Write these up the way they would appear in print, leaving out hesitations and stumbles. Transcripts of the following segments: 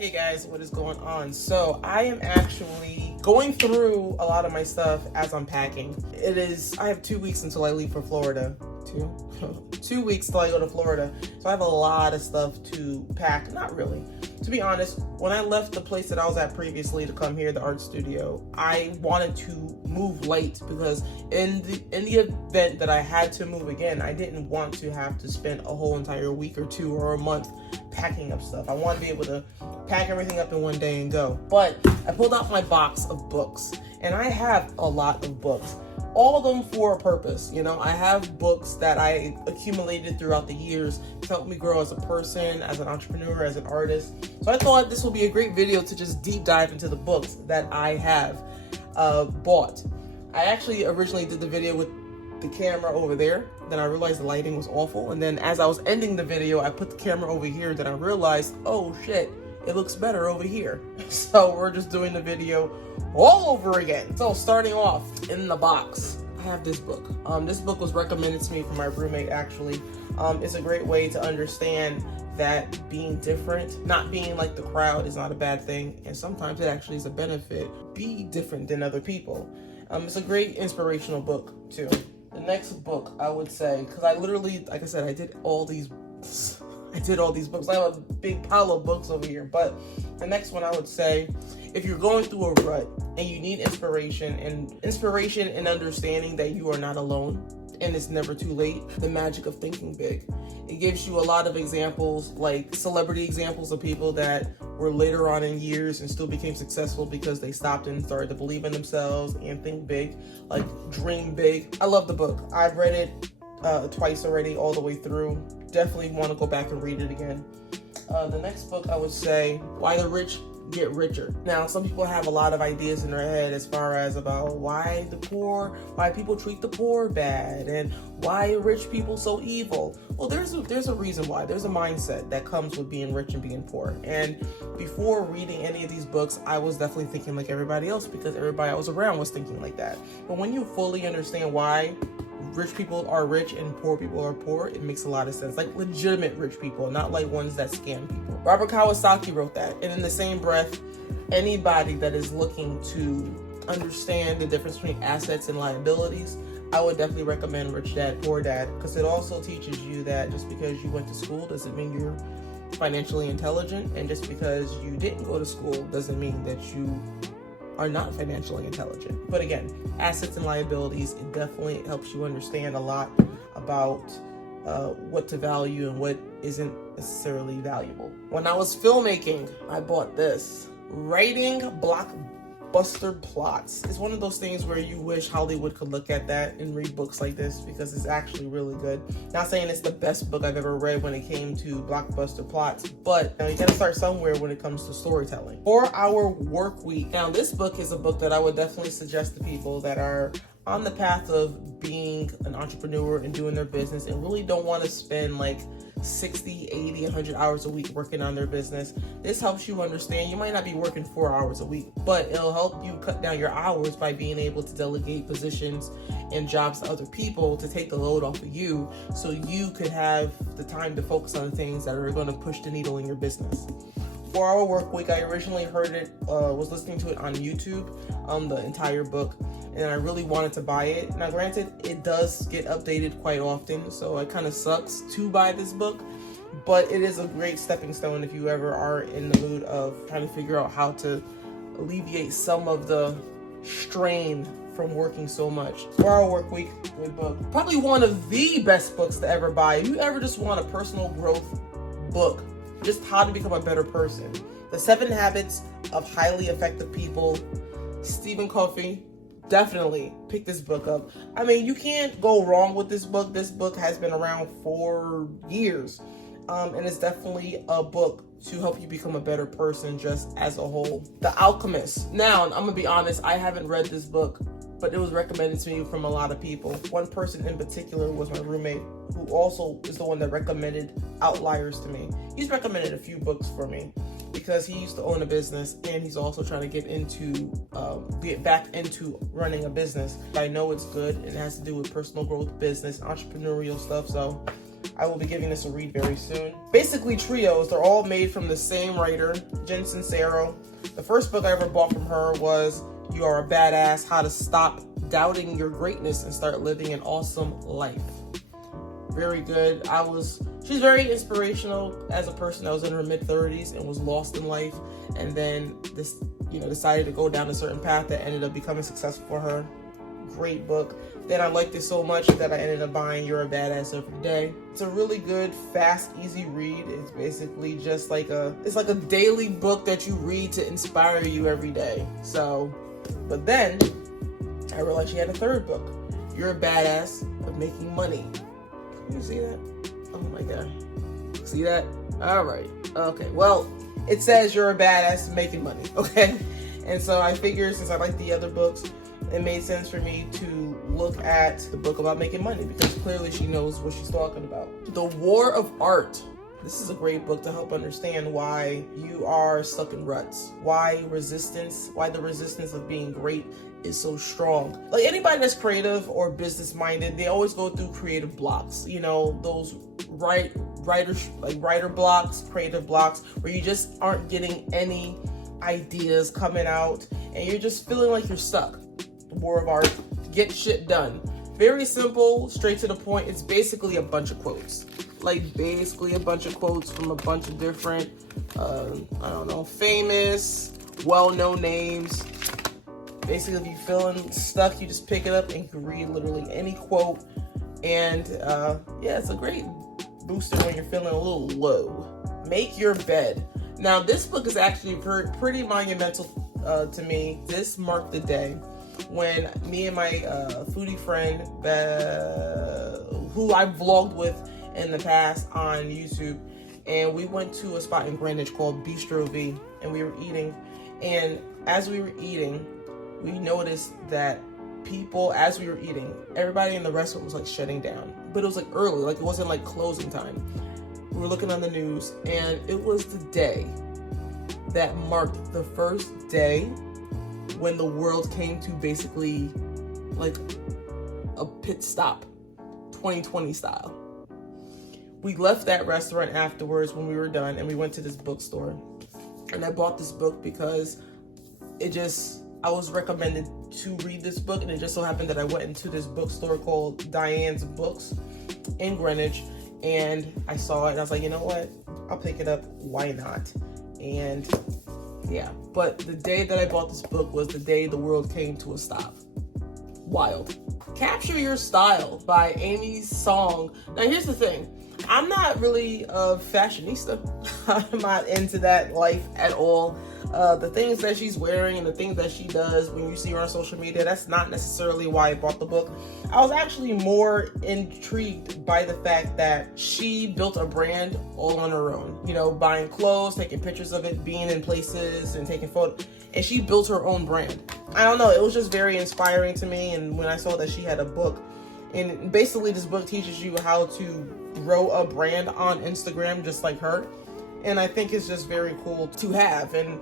Hey guys, what is going on? So I am actually going through a lot of my stuff as I'm packing. I have 2 weeks until I leave for Florida. 2 weeks till I go to Florida. So I have a lot of stuff to pack. Not really. To be honest, when I left the place that I was at previously to come here, the art studio, I wanted to move late because in the event that I had to move again, I didn't want to have to spend a whole entire week or two or a month packing up stuff. I want to be able to pack everything up in one day and go. But I pulled out my box of books, and I have a lot of books. All of them for a purpose. I have books that I accumulated throughout the years to help me grow as a person, as an entrepreneur, as an artist. So I thought this would be a great video to just deep dive into the books that I have bought. I actually originally did the video with the camera over there. Then I realized the lighting was awful. And then as I was ending the video, I put the camera over here. Then I realized, oh shit, it looks better over here. So we're just doing the video all over again. So starting off in the box, I have this book. This book was recommended to me from my roommate, actually. It's a great way to understand that being different, not being like the crowd, is not a bad thing. And sometimes it actually is a benefit. Be different than other people. It's a great inspirational book too. The next book, I would say, because I literally, like I said, I did all these books. I have a big pile of books over here. But the next one, I would say, if you're going through a rut and you need inspiration and understanding that you are not alone and it's never too late, The Magic of Thinking Big. It gives you a lot of examples, like celebrity examples of people that were later on in years and still became successful because they stopped and started to believe in themselves and think big, like dream big. I love the book. I've read it twice already, all the way through. Definitely want to go back and read it again. The next book, I would say, Why the Rich Get Richer. Now, some people have a lot of ideas in their head as far as about why people treat the poor bad and why are rich people so evil. Well, there's a reason why. There's a mindset that comes with being rich and being poor. And before reading any of these books, I was definitely thinking like everybody else because everybody I was around was thinking like that. But when you fully understand why rich people are rich and poor people are poor, it makes a lot of sense. Like legitimate rich people, not like ones that scam people. Robert Kiyosaki wrote that. And in the same breath, anybody that is looking to understand the difference between assets and liabilities, I would definitely recommend Rich Dad, Poor Dad, because it also teaches you that just because you went to school doesn't mean you're financially intelligent, and just because you didn't go to school doesn't mean that you are not financially intelligent. But again, assets and liabilities, it definitely helps you understand a lot about what to value and what isn't necessarily valuable. When I was filmmaking, I bought this. Writing Blockbuster Plots. It's one of those things where you wish Hollywood could look at that and read books like this because it's actually really good. Not saying it's the best book I've ever read when it came to blockbuster plots, but you gotta start somewhere when it comes to storytelling. 4-Hour Work Week. Now, this book is a book that I would definitely suggest to people that are on the path of being an entrepreneur and doing their business and really don't want to spend like 60, 80, 100 hours a week working on their business. This helps you understand you might not be working 4 hours a week, but it'll help you cut down your hours by being able to delegate positions and jobs to other people to take the load off of you so you could have the time to focus on things that are going to push the needle in your business. 4-Hour Work Week, I originally heard it, was listening to it on YouTube, the entire book, and I really wanted to buy it. Now granted, it does get updated quite often, so it kind of sucks to buy this book, but it is a great stepping stone if you ever are in the mood of trying to figure out how to alleviate some of the strain from working so much. 4-Hour Work Week, good book. Probably one of the best books to ever buy. If you ever just want a personal growth book, just how to become a better person. The 7 Habits of Highly Effective People, Stephen Covey. Definitely pick this book up. I mean, you can't go wrong with this book. This book has been around for years. And it's definitely a book to help you become a better person just as a whole. The Alchemist. Now, I'm gonna be honest, I haven't read this book, but it was recommended to me from a lot of people. One person in particular was my roommate, who also is the one that recommended Outliers to me. He's recommended a few books for me because he used to own a business and he's also trying to get back into running a business. I know it's good and it has to do with personal growth, business, entrepreneurial stuff. So I will be giving this a read very soon. Basically trios, they're all made from the same writer, Jen Sincero. The first book I ever bought from her was You Are a Badass, How to Stop Doubting Your Greatness and Start Living an Awesome Life. Very good. She's very inspirational as a person that was in her mid-30s and was lost in life, and then decided to go down a certain path that ended up becoming successful for her. Great book. Then I liked it so much that I ended up buying You're a Badass Every Day. It's a really good, fast, easy read. It's basically just like a daily book that you read to inspire you every day. But then I realized she had a third book, You're a Badass of Making Money. Can you see that? Oh my God. See that? All right. Okay. Well, it says You're a Badass Making Money. Okay. And so I figured, since I like the other books, it made sense for me to look at the book about making money, because clearly she knows what she's talking about. The War of Art. This is a great book to help understand why you are stuck in ruts, why the resistance of being great is so strong. Like anybody that's creative or business minded, they always go through creative blocks. Those writer blocks, creative blocks, where you just aren't getting any ideas coming out and you're just feeling like you're stuck. The War of Art, get shit done. Very simple, straight to the point. It's basically a bunch of quotes. Basically a bunch of quotes from a bunch of different, famous, well-known names. Basically, if you're feeling stuck, you just pick it up and you can read literally any quote. And it's a great booster when you're feeling a little low. Make Your Bed. Now, this book is actually pretty monumental to me. This marked the day when me and my foodie friend, who I've vlogged with in the past on YouTube, and we went to a spot in Greenwich called Bistro V, and we were eating. And as we were eating, we noticed that as we were eating, everybody in the restaurant was like shutting down. But it was like early, like it wasn't like closing time. We were looking on the news, and it was the day that marked the first day when the world came to basically like a pit stop, 2020 style. We left that restaurant afterwards when we were done, and we went to this bookstore. And I bought this book because I was recommended to read this book, and it just so happened that I went into this bookstore called Diane's Books in Greenwich, and I saw it, and I was like, you know what? I'll pick it up. Why not? And yeah, but the day that I bought this book was the day the world came to a stop. Wild. Capture Your Style by Amy Song. Now, here's the thing. I'm not really a fashionista. I'm not into that life at all. The things that she's wearing and the things that she does when you see her on social media, that's not necessarily why I bought the book. I was actually more intrigued by the fact that she built a brand all on her own. Buying clothes, taking pictures of it, being in places and taking photos. And she built her own brand. I don't know, it was just very inspiring to me. And when I saw that she had a book, and basically this book teaches you how to grow a brand on Instagram just like her. And I think it's just very cool to have. And,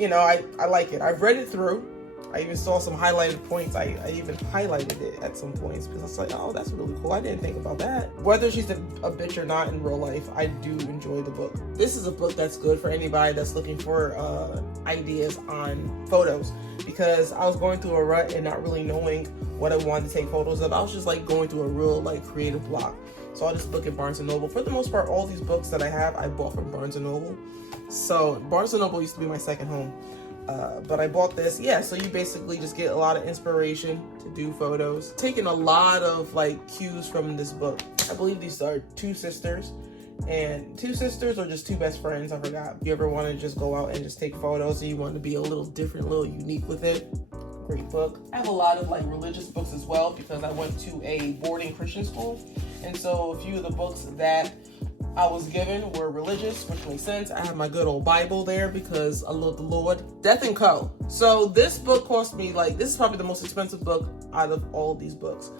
I like it. I've read it through. I even saw some highlighted points. I even highlighted it at some points because I was like, oh, that's really cool. I didn't think about that. Whether she's a bitch or not in real life, I do enjoy the book. This is a book that's good for anybody that's looking for ideas on photos, because I was going through a rut and not really knowing what I wanted to take photos of. I was just going through a real creative block. Saw this book at Barnes & Noble. For the most part, all these books that I have, I bought from Barnes & Noble. So Barnes & Noble used to be my second home. But I bought this. Yeah, so you basically just get a lot of inspiration to do photos. Taking a lot of cues from this book. I believe these are two sisters. And two sisters or just two best friends, I forgot. If you ever want to just go out and just take photos and you want to be a little different, a little unique with it, great book. I have a lot of religious books as well, because I went to a boarding Christian school. And so a few of the books that I was given were religious, which makes sense. I have my good old Bible there because I love the Lord. Death and Co. So this book cost me this is probably the most expensive book out of all of these books.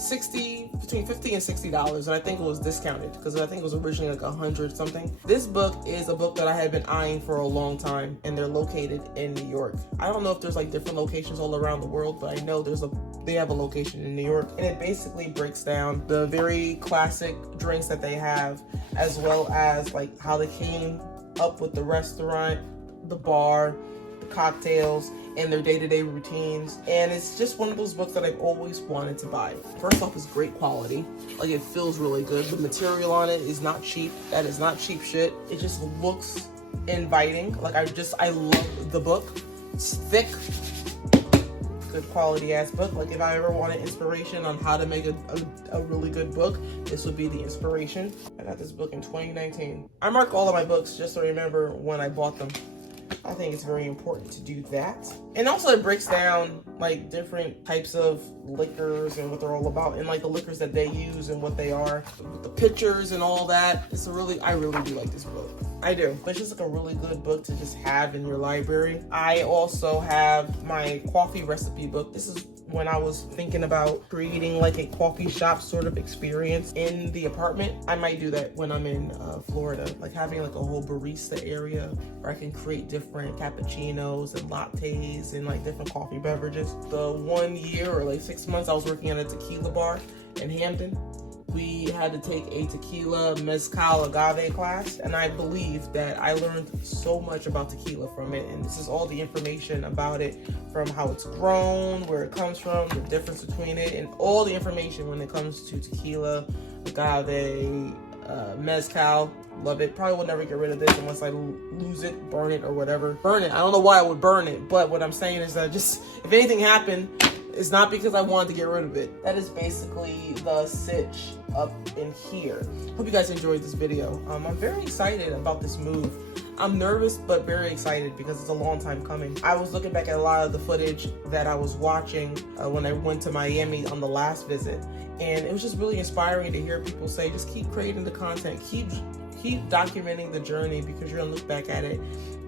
between $50 and $60, and I think it was discounted because I think it was originally like 100 something. This book is a book that I had been eyeing for a long time, and they're located in New York. I don't know if there's like different locations all around the world, but I know they have a location in New York, and it basically breaks down the very classic drinks that they have, as well as like how they came up with the restaurant, the bar, the cocktails, and their day-to-day routines. And it's just one of those books that I've always wanted to buy. First off, it's great quality. Like, it feels really good. The material on it is not cheap. That is not cheap shit. It just looks inviting. Like, I love the book. It's thick, good quality ass book. Like, if I ever wanted inspiration on how to make a really good book, this would be the inspiration. I got this book in 2019. I mark all of my books just to remember when I bought them. I think it's very important to do that. And also it breaks down like different types of liquors and what they're all about, and like the liquors that they use and what they are, with the pictures and all that. I really do like this book. I do. But it's just like a really good book to just have in your library. I also have my coffee recipe book. This is when I was thinking about creating like a coffee shop sort of experience in the apartment. I might do that when I'm in Florida, like having like a whole barista area where I can create different cappuccinos and lattes and like different coffee beverages. The 1 year or like 6 months I was working at a tequila bar in Hampton, we had to take a tequila mezcal agave class, and I believe that I learned so much about tequila from it. And this is all the information about it, from how it's grown, where it comes from, the difference between it, and all the information when it comes to tequila, agave, mezcal. Love it. Probably will never get rid of this unless I lose it, burn it, or whatever. Burn it. I don't know why I would burn it, but what I'm saying is that just, if anything happened, it's not because I wanted to get rid of it. That is basically the sitch up in here. Hope you guys enjoyed this video. I'm very excited about this move. I'm nervous, but very excited because it's a long time coming. I was looking back at a lot of the footage that I was watching when I went to Miami on the last visit. And it was just really inspiring to hear people say, just keep creating the content, keep documenting the journey, because you're gonna look back at it,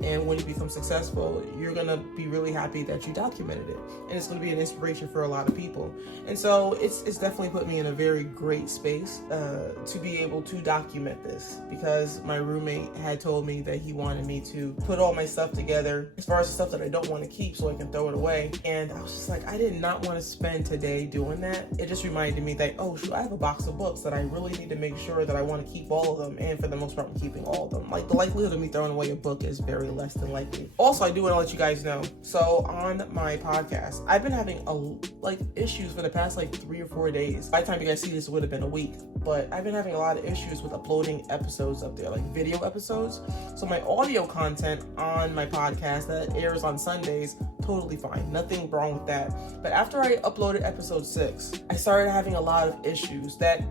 and when you become successful, you're gonna be really happy that you documented it, and it's gonna be an inspiration for a lot of people. And so it's definitely put me in a very great space to be able to document this, because my roommate had told me that he wanted me to put all my stuff together, as far as the stuff that I don't want to keep, so I can throw it away. And I was just like, I did not want to spend today doing that. It just reminded me that, oh shoot, I have a box of books that I really need to make sure that I want to keep all of them, and for the most part I'm keeping all of them. Like, the likelihood of me throwing away a book is very less than likely. Also, I do want to let you guys know, so on my podcast, I've been having issues for the past 3 or 4 days. By the time you guys see this, it would have been a week, but I've been having a lot of issues with uploading episodes up there, like video episodes. So my audio content on my podcast that airs on Sundays, totally fine, nothing wrong with that. But after I uploaded episode 6, I started having a lot of issues that,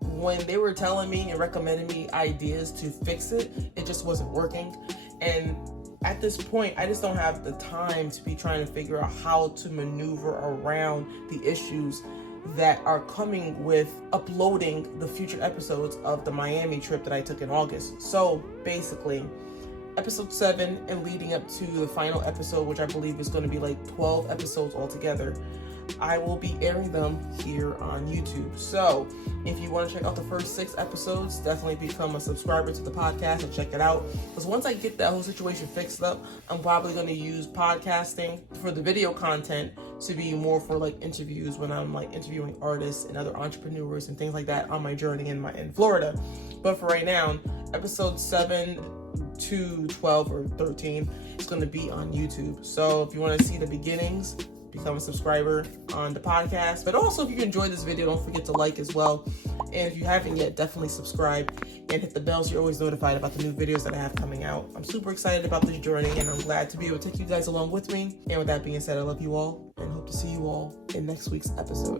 when they were telling me and recommending me ideas to fix it, it just wasn't working. And at this point, I just don't have the time to be trying to figure out how to maneuver around the issues that are coming with uploading the future episodes of the Miami trip that I took in August. So basically, episode 7 and leading up to the final episode, which I believe is going to be 12 episodes altogether, I will be airing them here on YouTube. So if you want to check out the first 6 episodes, definitely become a subscriber to the podcast and check it out. Because once I get that whole situation fixed up, I'm probably going to use podcasting for the video content to be more for interviews, when I'm interviewing artists and other entrepreneurs and things like that on my journey in Florida. But for right now, episode 7 to 12 or 13 is going to be on YouTube. So if you want to see the beginnings, become a subscriber on the podcast. But also, if you enjoyed this video, don't forget to like as well. And if you haven't yet, definitely subscribe and hit the bell so you're always notified about the new videos that I have coming out. I'm super excited about this journey, and I'm glad to be able to take you guys along with me. And with that being said, I love you all and hope to see you all in next week's episode.